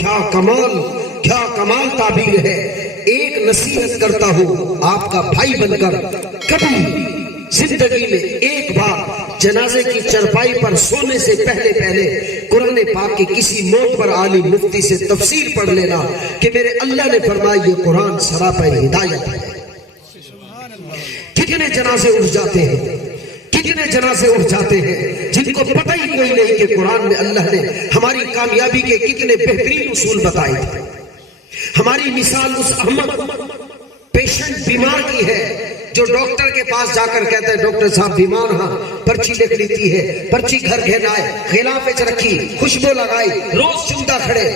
کیا کمال، کیا کمال تعبیر ہے۔ ایک نصیحت کرتا ہوں آپ کا بھائی بن کر، کبھی زندگی میں ایک بار جنازے کی چرپائی پر سونے سے پہلے قرآن پاک کی کسی موت پر عالم مفتی سے تفسیر پڑھ لینا کہ میرے اللہ نے فرمایا یہ قرآن سراپا ہدایت ہے۔ کتنے جنازے اٹھ جاتے ہیں، کتنے جنازے اٹھ جاتے ہیں جن کو پتہ ہی کوئی نہیں کہ قرآن میں اللہ نے ہماری کامیابی کے کتنے بہترین اصول بتائے تھے۔ ہماری مثال اس احمد پیشنٹ بیمار کی ہے جو ڈاکٹر کے پاس جا کر کہتا ہے ڈاکٹر صاحب بیمار ہاں، پرچی لکھ لیتی ہے، پرچی گھر گھنائے، غلاف وچ رکھی، خوشبو لگائی، روز چمتا کھڑے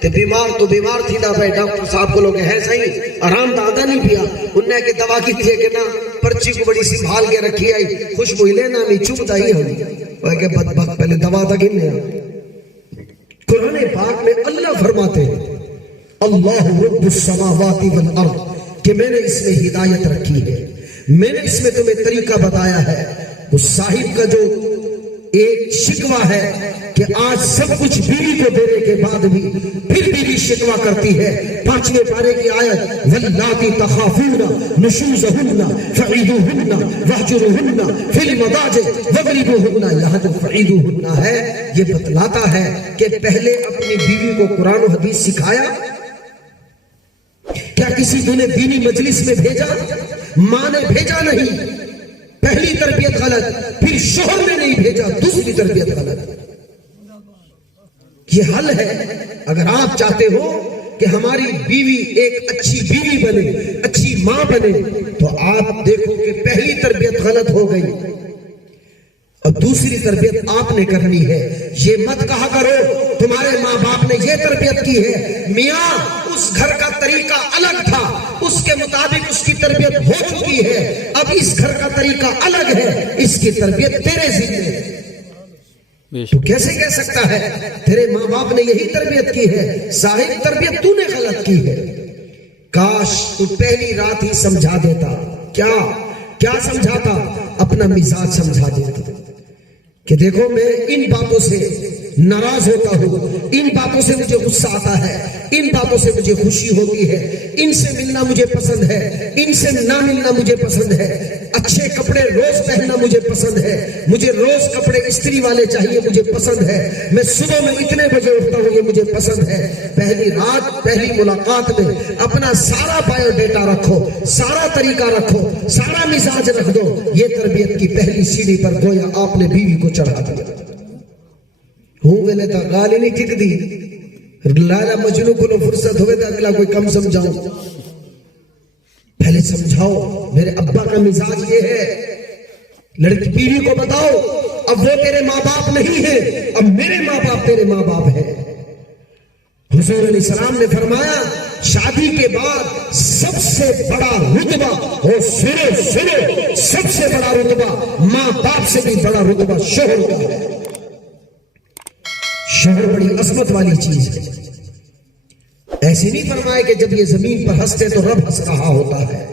تے بیمار تو بیمار تھی دا بھائی ڈاکٹر صاحب کو لوگ ہے صحیح آرام دادا نہیں پیا، انہیں کہ دوا کی تھی کہ نا پرچی کو بڑی سی بھال کے رکھی آئی، خوشبو ہی لینا نہیں چمتا ہی ہم وہ کہ بدبخت پہلے دوا تک ہی نہیں۔ قرآن پاک میں اللہ فرماتے ہیں اللہ رب السماوات والارض کہ میں نے اس میں ہدایت رکھی ہے، میں نے اس میں تمہیں طریقہ بتایا ہے۔ اس صاحب کا جو ایک شکوہ ہے کہ آج سب کچھ بیوی کو دینے کے بعد بھی پھر بیوی شکوہ کرتی ہے، 5ویں پارے کی آیت واللاتی تخافون نشوزہن فعیدوہن وہجروہن فی المضاجع واضربوہن، یہاں جو فعیدوہن ہے یہ بتلاتا ہے کہ پہلے اپنی بیوی کو قرآن و حدیث سکھایا۔ کیا کسی نے دینی مجلس میں بھیجا؟ ماں نے بھیجا نہیں، پہلی تربیت غلط، پھر شوہر نے نہیں بھیجا، دوسری تربیت غلط۔ یہ حل ہے۔ اگر آپ چاہتے ہو کہ ہماری بیوی ایک اچھی بیوی بنے، اچھی ماں بنے، تو آپ دیکھو کہ پہلی تربیت غلط ہو گئی اور دوسری تربیت آپ نے کرنی ہے۔ یہ مت کہا کرو تمہارے ماں باپ نے یہ تربیت کی ہے، میاں اس گھر کا طریقہ الگ تھا، اس کے مطابق اس کی تربیت ہو چکی ہے، اب اس گھر کا طریقہ الگ ہے، اس کی تربیت تیرے ذمہ ہے۔ تو کیسے کہہ سکتا ہے تیرے ماں باپ نے یہی تربیت کی ہے، صاحب تربیت تو نے غلط کی ہے۔ کاش تو پہلی رات ہی سمجھا دیتا۔ کیا سمجھاتا؟ اپنا مزاج سمجھا دیتا کہ دیکھو میں ان باتوں سے ناراض ہوتا ہوں، ان باتوں سے مجھے غصہ آتا ہے، ان باتوں سے مجھے خوشی ہوتی ہے، ان سے ملنا مجھے پسند ہے، ان سے نہ ملنا مجھے پسند ہے، اچھے کپڑے روز پہننا مجھے پسند ہے، مجھے روز کپڑے استری والے چاہیے مجھے پسند ہے، میں صبح میں اتنے بجے اٹھتا ہوں یہ مجھے پسند ہے۔ پہلی رات پہلی ملاقات میں اپنا سارا بایو ڈیٹا رکھو، سارا طریقہ رکھو، سارا مزاج رکھ دو۔ یہ تربیت کی پہلی سیڑھی پر گویا آپ نے بیوی کو چڑھا دیا۔ ہوں ویلے تا گالی نہیں ٹھک دی، لالا مجنو کو لو فرصت ہوئے تا اگلا کوئی کم سمجھاؤ۔ پہلے سمجھاؤ میرے ابا کا مزاج یہ ہے، لڑکی بیوی کو بتاؤ اب وہ تیرے ماں باپ نہیں ہے، اب میرے ماں باپ تیرے ماں باپ ہیں۔ حضور علیہ السلام نے فرمایا شادی کے بعد سب سے بڑا رتبہ، اور سنو سب سے بڑا رتبہ ماں باپ سے بھی بڑا رتبہ شوہر کا ہے۔ شوہر بڑی عظمت والی چیز ہے۔ ایسی نہیں فرمائے کہ جب یہ زمین پر ہنستے تو رب ہنس رہا ہوتا ہے۔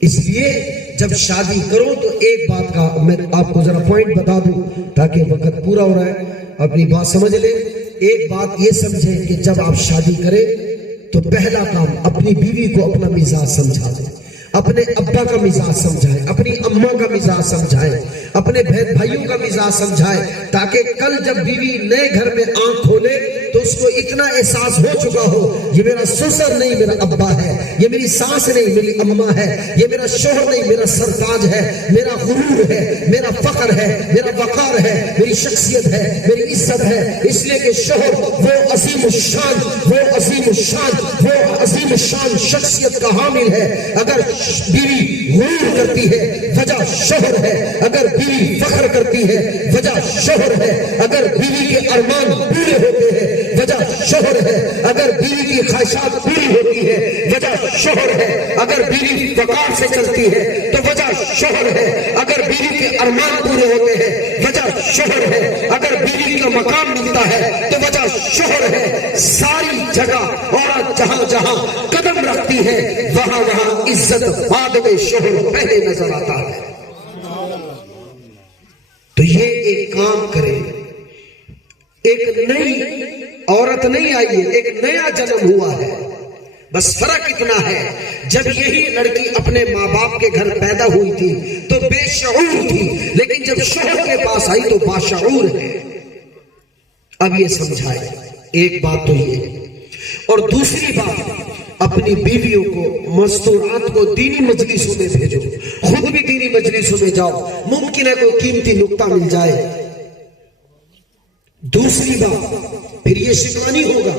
اس لیے جب شادی کرو تو ایک بات کا میں آپ کو ذرا پوائنٹ بتا دوں تاکہ وقت پورا ہو رہا ہے، اپنی بات سمجھ لیں۔ ایک بات یہ سمجھیں کہ جب آپ شادی کریں تو پہلا کام اپنی بیوی کو اپنا مزاج سمجھا دیں، اپنے ابا کا مزاج سمجھائیں، اپنی اماں کا مزاج سمجھائیں، اپنے بہن بھائیوں کا مزاج سمجھائیں، تاکہ کل جب بیوی نئے گھر میں آنکھ کھولے تو اس کو اتنا احساس ہو چکا ہو یہ میرا سسر نہیں میرا ابا ہے، یہ میری ساس نہیں میری اماں ہے، یہ میرا شوہر نہیں میرا سرتاج ہے، میرا غرور ہے، میرا فخر ہے، میرا وقار ہے، میری شخصیت ہے، میری عزت ہے۔ اس لیے کہ شوہر وہ عظیم الشان، وہ عظیم الشان، وہ عظیم الشان شخصیت کا حامل ہے۔ اگر بیوی غرور کرتی ہے وجہ شوہر ہے، اگر بیوی فخر کرتی ہے وجہ شوہر ہے، اگر بیوی کے ارمان پورے ہوتے ہیں وجہ شوہر ہے، اگر بیوی کی خواہشات پوری ہوتی ہے وجہ شوہر ہے، اگر بیوی وقار سے چلتی ہے تو وجہ شوہر ہے، اگر بیوی کے ارمان پورے ہوتے ہیں وجہ شوہر ہے، اگر بیوی کا مقام ملتا ہے تو وجہ شوہر ہے۔ ساری جگہ عورت جہاں جہاں قدم رکھتی ہے وہاں وہاں عزت بعد میں شوہر پہلے نظر آتا ہے۔ تو یہ ایک کام کرے، ایک نئی عورت نہیں آئی ہے، ایک نیا جنم ہوا ہے. بس فرق اتنا ہے، جب یہی لڑکی اپنے ماں باپ کے گھر پیدا ہوئی تھی تو بے شعور تھی، لیکن جب شوہر کے پاس آئی تو باشعور ہے. اب یہ سمجھائے، ایک بات تو یہ ہے. اور دوسری بات، اپنی بیویوں کو، مستورات کو دینی مجلسوں میں بھیجو، خود بھی دینی مجلسوں میں جاؤ، ممکن ہے کوئی قیمتی نقطہ مل جائے. دوسری بات، پھر یہ شکوہ نہیں ہوگا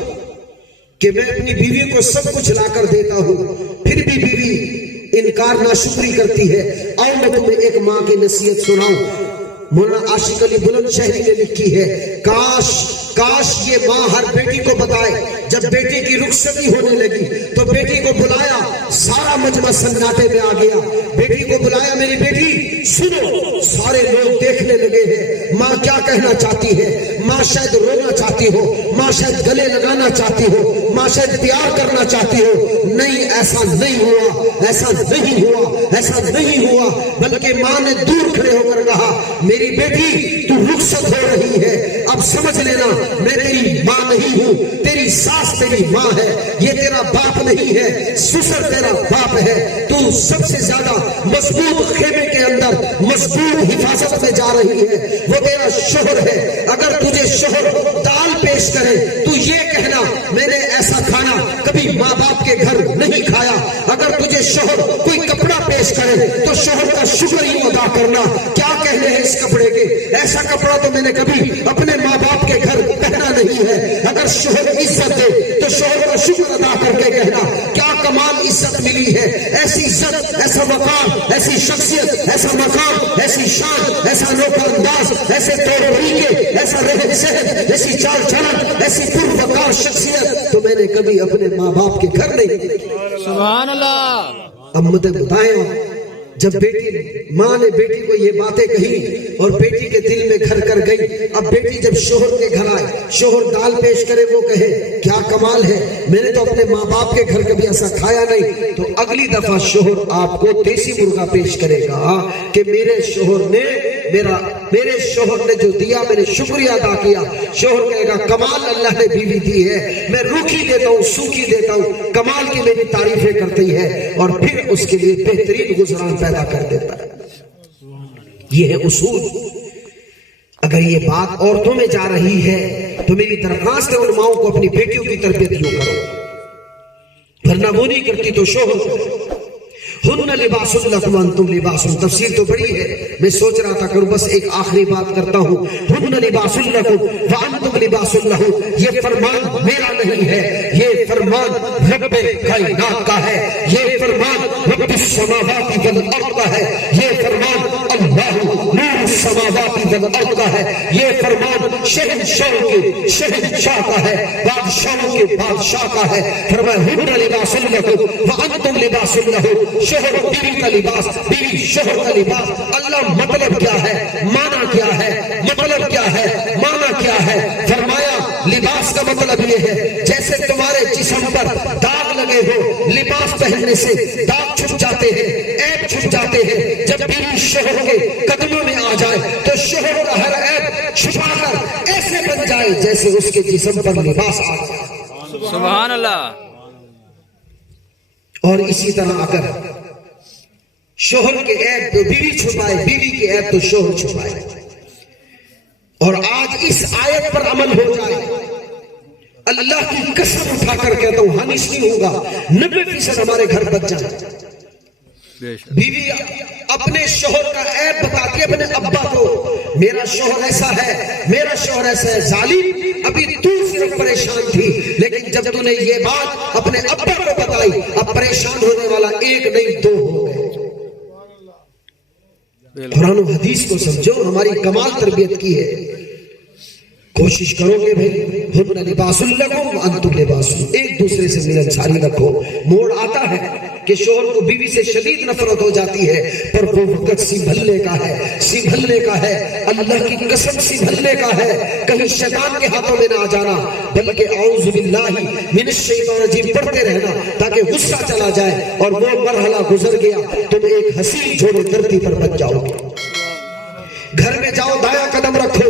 کہ میں اپنی بیوی کو سب کچھ لا کر دیتا ہوں، پھر بھی بیوی انکار ناشکری کرتی ہے. اور میں تمہیں ایک ماں کی نصیحت سناؤں. مولانا عاشق علی بلند شہری نے لکھی ہے، کاش یہ ماں ہر بیٹی کو بتائے. جب بیٹی کی رخصتی ہونے لگی تو بیٹی کو بلایا، سارا مجمع سناٹے میں آ گیا. بیٹی کو بلایا، میری بیٹی سنو. سارے لوگ دیکھنے لگے ہیں، ماں کیا کہنا چاہتی ہے. ماں شاید رونا چاہتی ہو، ماں شاید گلے لگانا چاہتی ہو، ماں شاید پیار کرنا چاہتی ہو. نہیں، ایسا نہیں ہوا، ایسا نہیں ہوا، ایسا نہیں ہوا. بلکہ ماں نے دور کھڑے ہو کر کہا، میری بیٹی تو رخصت ہو رہی ہے، اب سمجھ لینا میں تیری ماں نہیں ہوں، تیری ساس تیری ماں ہے، یہ تیرا باپ نہیں ہے، سسر تیرا باپ ہے. تو سب سے زیادہ مضبوط خیمے کے اندر مضبوط حفاظت میں جا رہی ہے، وہ تیرا شوہر ہے. اگر تجھے شوہر دال پیش کرے تو یہ کہنا میں نے ایسا کھانا کبھی ماں باپ کے گھر نہیں کھایا. اگر تجھے شوہر کوئی کپڑا پیش کرے تو شوہر کا شکر ہی ادا کرنا، کیا کہنے ہیں اس کپڑے کے، ایسا کپڑا تو میں نے کبھی اپنے ماں باپ کے گھر پہنا نہیں ہے. اگر شوہر عزت دے تو شوہر کا شکر ادا کر کے کہنا، کیا کمال عزت ملی ہے. ایسی عزت، ایسا وقار، ایسی شخصیت، ایسا مقام، ایسی شان، ایسا نوکر انداز، ایسے طور طریقے، ایسا رہن سہن، ایسی چال چلن، ایسی پروقار شخصیت تو میں نے کبھی اپنے ماں باپ کے گھر نہیں دیکھی. سبحان اللہ. اب مجھے بتائیں، جب ماں نے بیٹی کو یہ باتیں کہی اور بیٹی کے دل میں گھر کر گئی. اب بیٹی جب شوہر کے گھر آئے، شوہر دال پیش کرے، وہ کہے کیا کمال ہے، میں نے تو اپنے ماں باپ کے گھر کبھی ایسا کھایا نہیں. تو اگلی دفعہ شوہر آپ کو دیسی مرغا پیش کرے گا کہ میرے شوہر نے جو دیا میں نے شکریہ ادا کیا. شوہر کہے گا کمال اللہ نے بیوی دی ہے، میں روکھی دیتا ہوں، سوکھی دیتا ہوں، کمال کی میری تعریفیں کرتی ہے، اور پھر اس کے لیے بہترین گزران پیدا کر دیتا ہے. یہ ہے اصول. اگر یہ بات عورتوں میں جا رہی ہے تو میری درخواست ہے ان ماؤں کو اپنی بیٹیوں کی تربیت یوں کرو، ورنہ وہ نہیں کرتی تو شوہر کرو. ہن لباس لکم وانتم لباس. تفسیر تو بڑی ہے، میں سوچ رہا تھا کروں، بس ایک آخری بات کرتا ہوں. ہن لباس لکم وانتم لباس لہم. یہ فرمان میرا نہیں ہے، یہ فرمان رب کائنات کا ہے، یہ فرمان رب السماوات والارض کا ہے، یہ فرمان اللہ نور السماوات والارض کا ہے، یہ فرمان شہنشاہوں کے شہنشاہ کا ہے، بادشاہوں کے بادشاہ کا ہے. فرمایا ہن لباس لکم وانتم لباس لہم. شوہر بیوی کا لباس، بیوی شوہر کا لباس. اللہ مطلب کیا ہے، معنی کیا ہے، مطلب کیا ہے، معنی کیا ہے. فرمایا لباس کا مطلب یہ ہے جیسے تمہارے جسم پر داغ لگے ہو، لباس پہننے سے داغ چھپ جاتے ہیں، عیب چھپ جاتے ہیں. جب بیوی شوہر کے قدموں میں آ جائے تو شوہر کا ہر عیب چھپا کر ایسے بن جائے جیسے اس کے جسم پر لباس آ جائے. سبحان اللہ. اور اسی طرح اگر شوہر کے عیب تو بیوی چھپائے، بیوی کے عیب تو شوہر چھپائے. اور آج اس آیت پر عمل ہو جائے، اللہ کی قسم اٹھا کر کہتا ہوں ہمیش نہیں ہوگا، 90% ہمارے گھر بچ جائے. بیوی اپنے شوہر کا عیب بتاتی ہے اپنے ابا کو، میرا شوہر ایسا ہے، میرا شوہر ایسا ہے. ظالم، ابھی تو صرف پریشان تھی، لیکن جب تو نے یہ بات اپنے ابا کو بتائی، اب پریشان ہونے والا ایک نہیں دو ہو گئے. قرآن و حدیث کو سمجھو، ہماری کمال تربیت کی ہے. کوشش کرو کہ بھئی ہن لباس لکم وانتم لباس. ایک دوسرے سے ملنساری رکھو. موڑ آتا ہے کہ شوہر کو بیوی سے شدید نفرت ہو جاتی ہے، پر وہ وقت سنبھلنے کا ہے، سنبھلنے کا ہے، اللہ کی قسم سنبھلنے کا ہے. کہیں شیطان کے ہاتھوں میں نہ آ جانا، بلکہ اعوذ باللہ من الشیطان الرجیم پڑھتے رہنا تاکہ غصہ چلا جائے اور وہ مرحلہ گزر گیا، تم ایک حسین جوڑے دھرتی پر بچ جاؤ گے. گھر میں جاؤ، دایاں قدم رکھو،